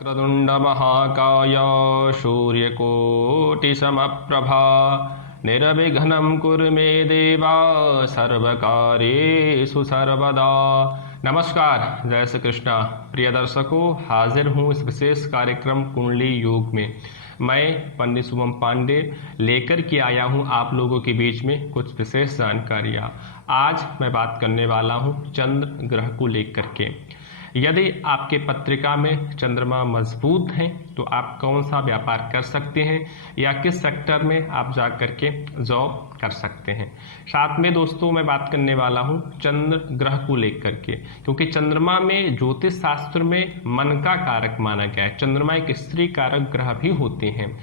क्रतुण्डमहाकाय सूर्यकोटिसमप्रभा निर्विघ्नं कुरु मे देवा सर्वकार्येषु सर्वदा। नमस्कार, जय श्री कृष्णा। प्रिय दर्शकों, हाजिर हूँ इस विशेष कार्यक्रम कुंडली योग में। मैं पंडित शुभम पांडे लेकर के आया हूँ आप लोगों के बीच में कुछ विशेष जानकारियाँ। आज मैं बात करने वाला हूँ चंद्र ग्रह को लेकर के। यदि आपके पत्रिका में चंद्रमा मजबूत हैं तो आप कौन सा व्यापार कर सकते हैं या किस सेक्टर में आप जा कर के जॉब कर सकते हैं। साथ में दोस्तों मैं बात करने वाला हूं चंद्र ग्रह को लेकर के, क्योंकि चंद्रमा में ज्योतिष शास्त्र में मन का कारक माना गया है। चंद्रमा एक स्त्री कारक ग्रह भी होते हैं।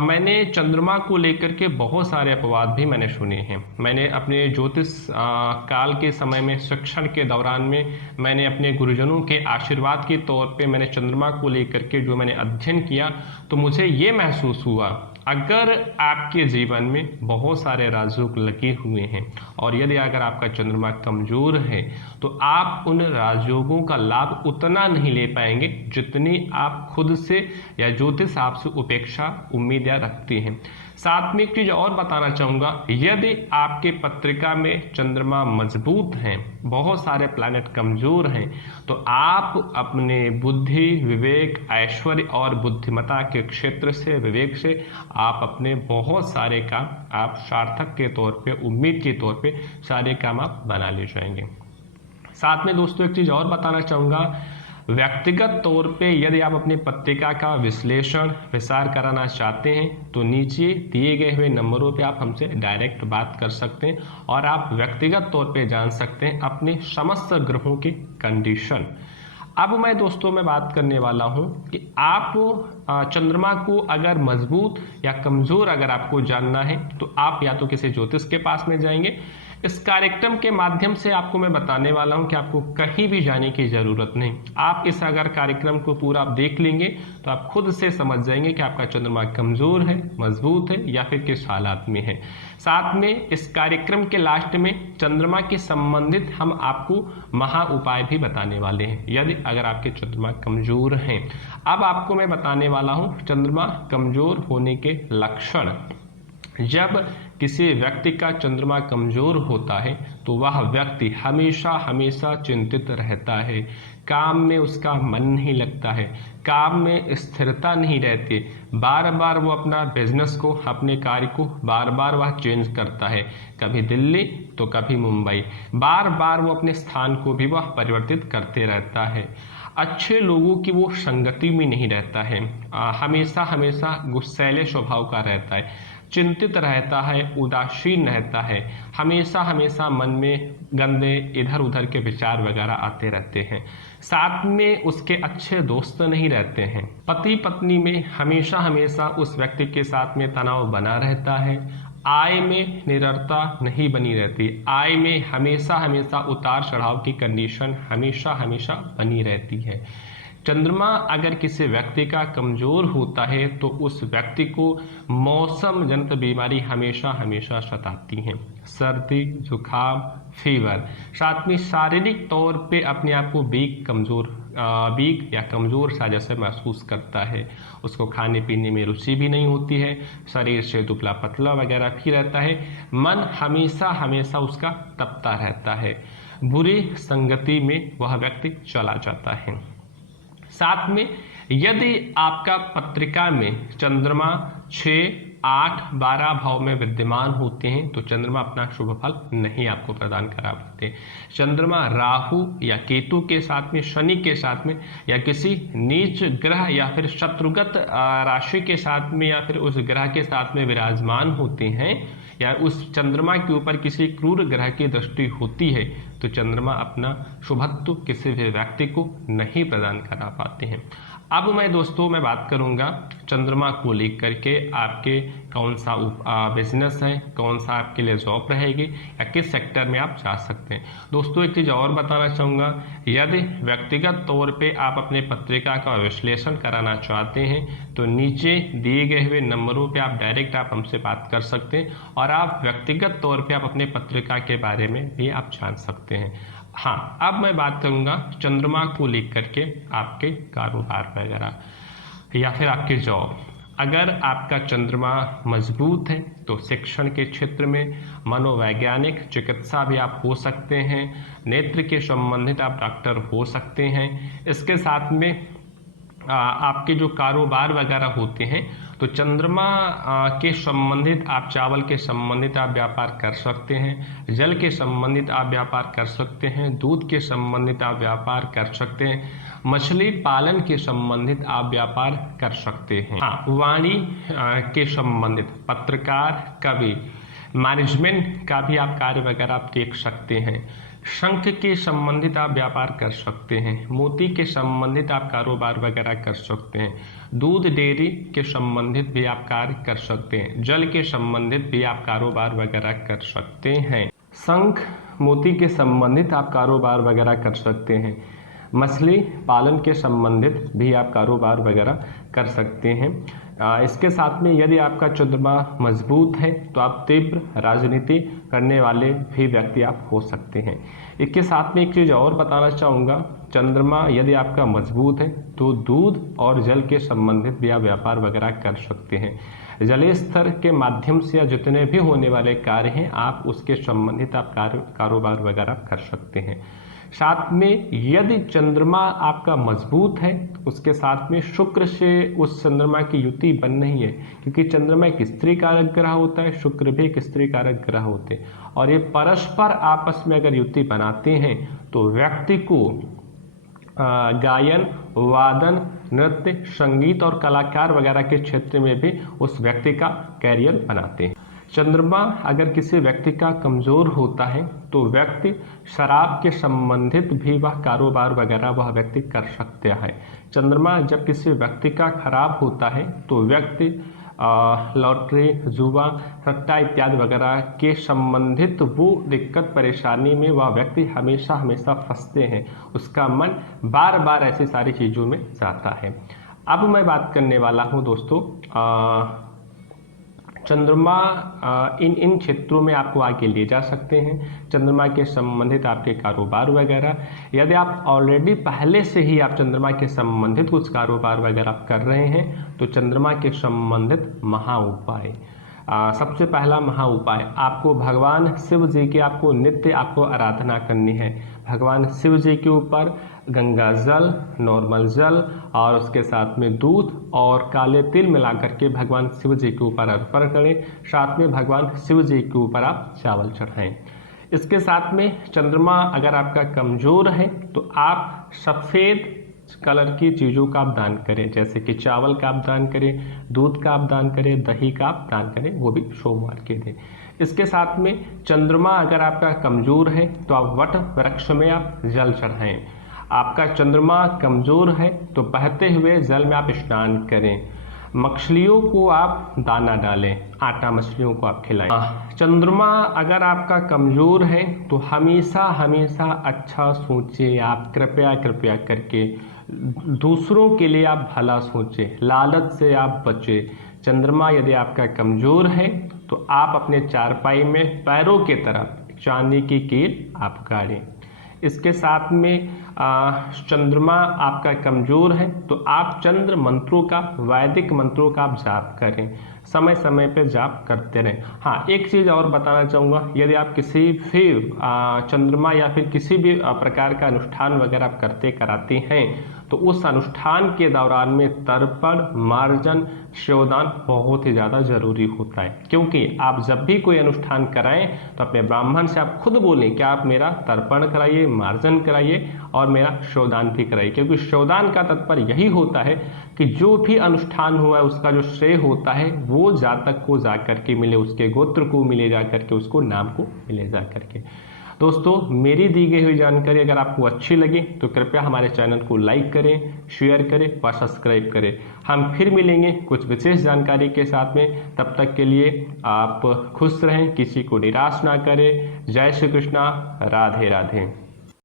मैंने चंद्रमा को लेकर के बहुत सारे अपवाद भी मैंने सुने हैं। मैंने अपने ज्योतिष काल के समय में शिक्षण के दौरान में मैंने अपने गुरुजनों के आशीर्वाद के तौर पे मैंने चंद्रमा को लेकर के जो मैंने अध्ययन किया, तो मुझे ये महसूस हुआ अगर आपके जीवन में बहुत सारे राजयोग लगे हुए हैं और यदि अगर आपका चंद्रमा कमजोर है तो आप उन राजयोगों का लाभ उतना नहीं ले पाएंगे जितनी आप खुद से या ज्योतिष आपसे उपेक्षा उम्मीद या रखते हैं। साथ में एक चीज और बताना चाहूंगा, यदि आपके पत्रिका में चंद्रमा मजबूत हैं, बहुत सारे प्लैनेट कमजोर हैं, तो आप अपने बुद्धि, विवेक, ऐश्वर्य और बुद्धिमता के क्षेत्र से, विवेक से आप अपने बहुत सारे काम आप सार्थक के तौर पे, उम्मीद के तौर पे सारे काम आप बना ले जाएंगे। साथ में दोस्तों एक चीज और बताना चाहूंगा, व्यक्तिगत तौर पे यदि आप अपनी पत्रिका का विश्लेषण विचार कराना चाहते हैं तो नीचे दिए गए हुए नंबरों पे आप हमसे डायरेक्ट बात कर सकते हैं और आप व्यक्तिगत तौर पे जान सकते हैं अपने समस्त ग्रहों की कंडीशन। अब मैं दोस्तों मैं बात करने वाला हूं कि आप चंद्रमा को अगर मजबूत या कमजोर अगर आपको जानना है तो आप या तो किसी ज्योतिष के पास में जाएंगे। इस कार्यक्रम के माध्यम से आपको मैं बताने वाला हूं कि आपको कहीं भी जाने की जरूरत नहीं। आप इस अगर कार्यक्रम को पूरा आप देख लेंगे तो आप खुद से समझ जाएंगे कि आपका चंद्रमा कमजोर है, मजबूत है या फिर किस हालात में है। साथ में इस कार्यक्रम के लास्ट में चंद्रमा के संबंधित हम आपको महा उपाय भी बताने वाले हैं यदि अगर आपके चंद्रमा कमजोर हैं। अब आपको मैं बताने वाला हूं चंद्रमा कमजोर होने के लक्षण। जब किसी व्यक्ति का चंद्रमा कमजोर होता है तो वह व्यक्ति हमेशा हमेशा चिंतित रहता है, काम में उसका मन नहीं लगता है, काम में स्थिरता नहीं रहती, बार बार वो अपना बिजनेस को, अपने कार्य को बार बार वह चेंज करता है, कभी दिल्ली तो कभी मुंबई, बार बार वो अपने स्थान को भी वह परिवर्तित करते रहता है। अच्छे लोगों की वो संगति में नहीं रहता है, हमेशा हमेशा गुस्सैले स्वभाव का रहता है, चिंतित रहता है, उदासीन रहता है, हमेशा हमेशा मन में गंदे इधर उधर के विचार वगैरह आते रहते हैं। साथ में उसके अच्छे दोस्त नहीं रहते हैं। पति पत्नी में हमेशा हमेशा उस व्यक्ति के साथ में तनाव बना रहता है। आय में निरंतरता नहीं बनी रहती, आय में हमेशा हमेशा उतार चढ़ाव की कंडीशन हमेशा हमेशा बनी रहती है। चंद्रमा अगर किसी व्यक्ति का कमजोर होता है तो उस व्यक्ति को मौसम जनित बीमारी हमेशा हमेशा सताती हैं, सर्दी, जुकाम, फीवर। साथ में शारीरिक तौर पे अपने आप को वीक या कमजोर सा जैसे महसूस करता है, उसको खाने पीने में रुचि भी नहीं होती है, शरीर से दुबला पतला वगैरह भी रहता है, मन हमेशा हमेशा उसका तपता रहता है, बुरी संगति में वह व्यक्ति चला जाता है। साथ में यदि आपका पत्रिका में चंद्रमा 6, 8, 12 भाव में विद्यमान होते हैं तो चंद्रमा अपना शुभ फल नहीं आपको प्रदान करा पाते। चंद्रमा राहु या केतु के साथ में, शनि के साथ में या किसी नीच ग्रह या फिर शत्रुगत राशि के साथ में या फिर उस ग्रह के साथ में विराजमान होते हैं या उस चंद्रमा के ऊपर किसी क्रूर ग्रह की दृष्टि होती है तो चंद्रमा अपना शुभत्व किसी भी व्यक्ति को नहीं प्रदान करा पाते हैं। अब मैं दोस्तों मैं बात करूंगा चंद्रमा को लेकर के आपके कौन सा बिजनेस है, कौन सा आपके लिए जॉब रहेगी या किस सेक्टर में आप जा सकते हैं। दोस्तों एक चीज़ और बताना चाहूँगा, यदि व्यक्तिगत तौर पे आप अपने पत्रिका का विश्लेषण कराना चाहते हैं तो नीचे दिए गए हुए नंबरों पे आप डायरेक्ट आप हमसे बात कर सकते हैं और आप व्यक्तिगत तौर पे आप अपने पत्रिका के बारे में भी आप जान सकते हैं। हाँ, अब मैं बात करूँगा चंद्रमा को लेकर के आपके कारोबार वगैरह या फिर आपके जॉब। अगर आपका चंद्रमा मजबूत है तो शिक्षण के क्षेत्र में, मनोवैज्ञानिक, चिकित्सा भी आप हो सकते हैं, नेत्र के संबंधित आप डॉक्टर हो सकते हैं। इसके साथ में आपके जो कारोबार वगैरह होते हैं तो चंद्रमा के संबंधित आप चावल के संबंधित आप व्यापार कर सकते हैं, जल के संबंधित आप व्यापार कर सकते हैं, दूध के संबंधित आप व्यापार कर सकते हैं, मछली पालन के संबंधित आप व्यापार कर सकते हैं। हाँ, वाणी के संबंधित, पत्रकार, कवि, मैनेजमेंट का भी आप कार्य वगैरह आप देख सकते हैं। शंख के संबंधित आप व्यापार कर सकते हैं, मोती के संबंधित आप कारोबार वगैरह कर सकते हैं, दूध डेयरी के संबंधित भी आप कार्य कर सकते हैं, जल के संबंधित भी आप कारोबार वगैरह कर सकते हैं। शंख मोती के संबंधित आप कारोबार वगैरह कर सकते हैं, मछली पालन के संबंधित भी आप कारोबार वगैरह कर सकते हैं। इसके साथ में यदि आपका चंद्रमा मजबूत है तो आप तीव्र राजनीति करने वाले भी व्यक्ति आप हो सकते हैं। इसके साथ में एक चीज़ और बताना चाहूँगा, चंद्रमा यदि आपका मजबूत है तो दूध और जल के संबंधित भी आप व्यापार वगैरह कर सकते हैं। जलीय स्तर के माध्यम से या जितने भी होने वाले कार्य हैं आप उसके संबंधित आप कारोबार वगैरह कर सकते हैं। साथ में यदि चंद्रमा आपका मजबूत है उसके साथ में शुक्र से उस चंद्रमा की युति बन रही है, क्योंकि चंद्रमा एक स्त्री कारक ग्रह होता है, शुक्र भी एक स्त्री कारक ग्रह होते हैं, और ये परस्पर आपस में अगर युति बनाते हैं तो व्यक्ति को गायन, वादन, नृत्य, संगीत और कलाकार वगैरह के क्षेत्र में भी उस व्यक्ति का कैरियर बनाते हैं। चंद्रमा अगर किसी व्यक्ति का कमज़ोर होता है तो व्यक्ति शराब के संबंधित भी वह कारोबार वगैरह वह व्यक्ति कर सकता है। चंद्रमा जब किसी व्यक्ति का खराब होता है तो व्यक्ति लॉटरी, जुआ, सट्टा इत्यादि वगैरह के संबंधित वो दिक्कत परेशानी में वह व्यक्ति हमेशा हमेशा फंसते हैं, उसका मन बार बार ऐसी सारी चीज़ों में जाता है। अब मैं बात करने वाला हूँ दोस्तों चंद्रमा इन क्षेत्रों में आपको आगे ले जा सकते हैं। चंद्रमा के संबंधित आपके कारोबार वगैरह, यदि आप ऑलरेडी पहले से ही आप चंद्रमा के संबंधित कुछ कारोबार वगैरह कर रहे हैं तो चंद्रमा के संबंधित महा उपाय, सबसे पहला महा उपाय आपको भगवान शिव जी की आपको नित्य आपको आराधना करनी है। भगवान शिव जी के ऊपर गंगा जल, नॉर्मल जल और उसके साथ में दूध और काले तिल मिलाकर के भगवान शिव जी के ऊपर अर्पण करें। साथ में भगवान शिव जी के ऊपर आप चावल चढ़ाएं। इसके साथ में चंद्रमा अगर आपका कमज़ोर है तो आप सफ़ेद कलर की चीज़ों का आप दान करें, जैसे कि चावल का आप दान करें, दूध का आप दान करें, दही का आप दान करें, वो भी सोमवार के दिन। इसके साथ में चंद्रमा अगर आपका कमज़ोर है तो आप वट वृक्ष में आप जल चढ़ाएं। आपका चंद्रमा कमज़ोर है तो बहते हुए जल में आप स्नान करें। मछलियों को आप दाना डालें, आटा मछलियों को आप खिलाएं। चंद्रमा अगर आपका कमज़ोर है तो हमेशा हमेशा अच्छा सोचें आप, कृपया कृपया करके दूसरों के लिए आप भला सोचें, लालच से आप बचें। चंद्रमा यदि आपका कमज़ोर है तो आप अपने चारपाई में पैरों के तरफ चांदी की कील आप गाड़ें। इसके साथ में चंद्रमा आपका कमज़ोर है तो आप चंद्र मंत्रों का, वैदिक मंत्रों का आप जाप करें, समय समय पर जाप करते रहें। हाँ, एक चीज़ और बताना चाहूँगा, यदि आप किसी भी चंद्रमा या फिर किसी भी प्रकार का अनुष्ठान वगैरह आप करते कराते हैं तो उस अनुष्ठान के दौरान में तर्पण, मार्जन, श्रवदान बहुत ही ज़्यादा ज़रूरी होता है। क्योंकि आप जब भी कोई अनुष्ठान कराएं तो अपने ब्राह्मण से आप खुद बोलें कि आप मेरा तर्पण कराइए, मार्जन कराइए और मेरा श्रवदान भी कराइए, क्योंकि श्रवदान का तात्पर्य यही होता है कि जो भी अनुष्ठान हुआ है उसका जो श्रेय होता है वो जातक को जाकर के मिले, उसके गोत्र को मिले जाकर के, उसको नाम को मिले जाकर के। दोस्तों, मेरी दी गई हुई जानकारी अगर आपको अच्छी लगी तो कृपया हमारे चैनल को लाइक करें, शेयर करें व सब्सक्राइब करें। हम फिर मिलेंगे कुछ विशेष जानकारी के साथ में। तब तक के लिए आप खुश रहें, किसी को निराश ना करें। जय श्री कृष्णा, राधे राधे।